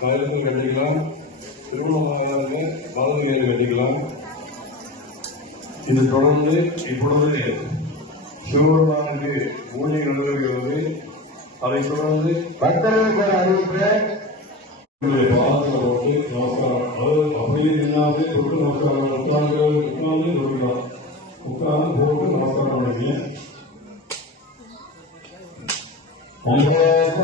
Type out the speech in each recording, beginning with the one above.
கழுத்து கட்டிக்கலாம். திருமணமானவங்க வலது கையை கட்டிக்கலாம். இது தொடர்ந்து இப்பொழுது சிவபெருமானுக்கு பூஜை நடைபெறுகிறது அதைத் தொடர்ந்து பக்தர்களுக்கு ஒரு அறிவிப்பு உங்களுடைய பாதத்தில் போட்டு நமஸ்காரம் அதாவது அப்படியே நின்னாவே தொட்டு நமஸ்காரம் உட்கார்ந்து உட்கார்ந்து தொடுக்கலாம் உட்கார்ந்து போட்டு நமஸ்காரம் பண்ணுவீங்க அம்போகம்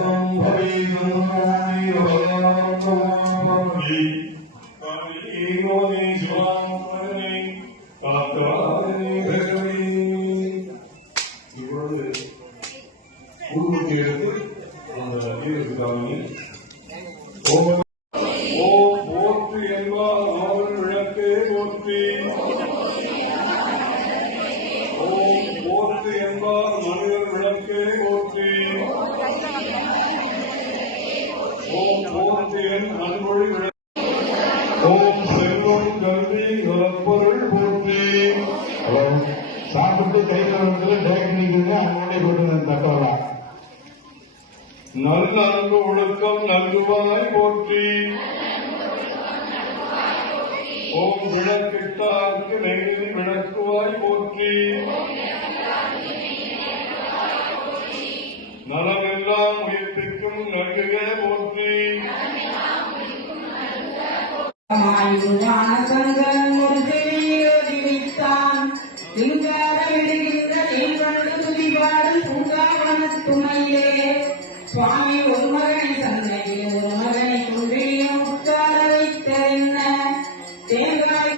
வீரத்துக்கு காமிங்க ஓம் என்பார் அவள் விளக்கே போற்றி ஓம் போற்றி என்பார் மனிதர் விளக்கே போற்றி ஓம் என் அன்பொழி ஓம் செல்வம் கல்வி நலப்பொருள் போற்றி சாப்பிட்டு கை டேக் நீங்க நல்ல அன்பு ஒழுக்கம் நல்குவாய் போற்றி. ஓம் விளக்கிட்டாருக்கு நெகிழ் விளக்குவாய் போற்றி. நலமெல்லாம் உயிர்ப்பிக்கும் நல்குக போற்றி. துணையிலே. சுவாமி ஒரு மகனை தந்தை ஒரு